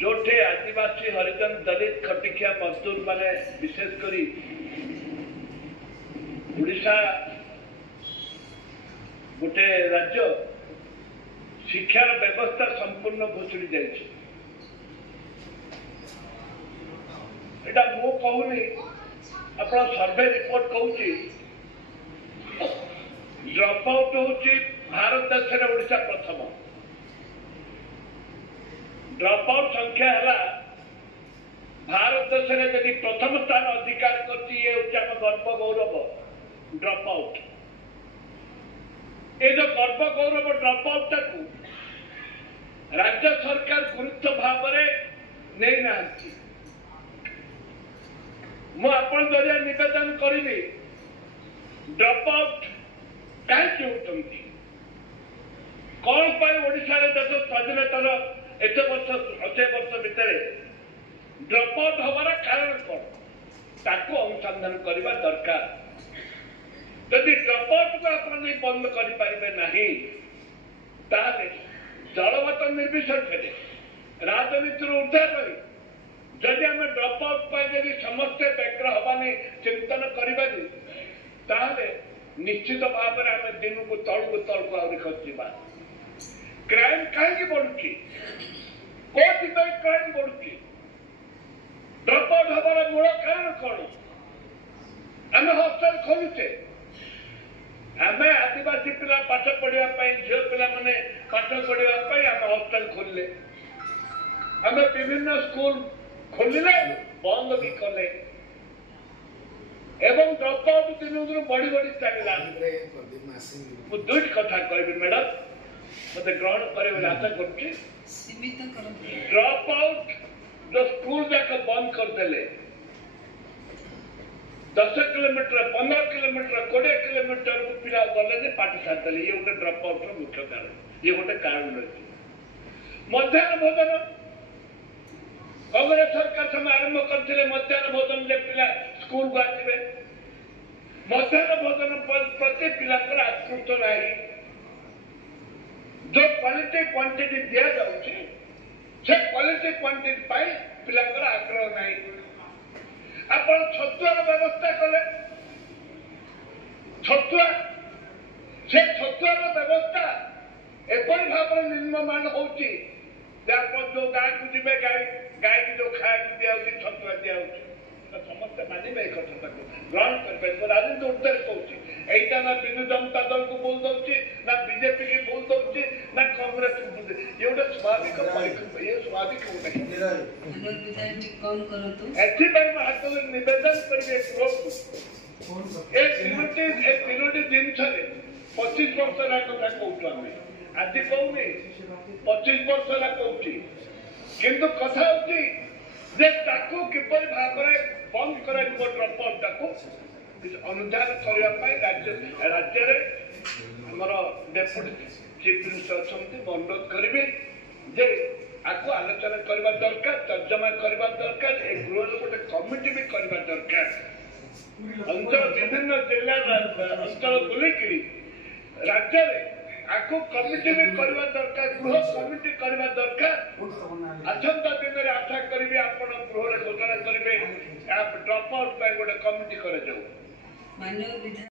जोठे आदिवासी हरिजन दलित खटिकिया मजदूर माने विशेषकर उड़ीसा गोटे राज्य शिक्षार व्यवस्था संपूर्ण भुसुड़ी जाइए। मु कहूनी अपना सर्वे रिपोर्ट कहूँ ड्रप आउट हूँ भारत देश में ओडिशा प्रथम ड्रप आउट संख्या है भारत देश में यदि प्रथम स्थान अधिकार कर गर्व गौरव ड्रप आउट ये जो गर्व गौरव ड्रप आउट राज्य सरकार गुरुत्व भाव नहीं ना मुझे जरिया निवेदन करी ड्रप आउट कहीं होती कौन पाई ओडिशा देश स्वाधीनतार एत वर्ष 80 वर्ष भितर ड्रप आउट हमारा कारण कौन ताको अनुसंधान करने दरकार। यदि ड्रप आउट को आप बंद करें दलगत निर्विशेष राजनीति ऊर्धा कर जदि आम ड्रप आउट पर समस्ते व्यग्र हवानी चिंतन करवा निश्चित भाव में आम दिन को तलू तलू आहरी खसवा। क्राइम कहीं बढ़ुची कौन क्राइम बढ़ुची ड्रप आउट हमार मूल कारण कौन आम हस्टल खोलुचे आम आदिवासी पिला पाठ पढ़ाई झील पिला माने पाठ पढ़ाई आम हस्टल खोलिले आम विभिन्न स्कूल खोलिले बंद भी कले एवं ड्रप आउट दिन दिन बढ़ी बढ़ी चलला। मुझे दुईट कथा कहबी मैडम मत ग्रहण करे आशा कर ड्रप आउट जो स्कूल जाक बंद करदे 10 किलोमीटर 15 किलोमीटर 20 किलोमीटर को पिला गले पाठ छाड़दे ये गोटे ड्रप आउट मुख्य कारण ये गोटे कारण रही। मध्याह्न भोजन कांग्रेस सरकार समय आरंभ करते मध्याह्न भोजन पिला स्कूल को आसवे मध्याह्न भोजन प्रति पिला आकृत नहीं जो क्वालिटी क्वांटिटी दि जाऊँगी से क्वालिटी क्वांटिटी पिला आग्रह नहीं। आप छतुआर व्यवस्था कले छतुआ से छतुआर व्यवस्था एपरी भाव में निम्नमान हो जो गाय को जी गाय की जो खाया दिया छतुआ दिया समस्त मानवे एक कथा ग्रहण करेंगे राजनीति उत्तर कहूँ यहीटा ना विजु जनता दल को बोल दौर ना बीजेपी की बोल दौर ना कांग्रेस को बोल ये गोटे स्वाभाविक ये स्वाभाविक हाथ निवेदन करेंगे तीनोटी जिनस 25 वर्ष कथा कहूँ आम आज कहूनी 25 वर्ष कहूँ किंतु कथा होती किपर भाव में बंद कर ड्रप आउट अनुधान करने राज्य आमर डेपुटी चीफ मिनिस्टर अच्छा अनुरोध करेंगे जे आपको आलोचना करने दरकार तर्जमा करने दरकार ए गृह गोटे कमिटी भी करने दरकार अंचल विभिन्न जिला अंचल बुलिकी राज्य आपको कमिटी भी करने दरकार गृह कमिटी करने दरकार। आसंता दिन में आशा करी आप गृह घोषणा करेंगे ड्रप आउट गोटे कमिटी कर।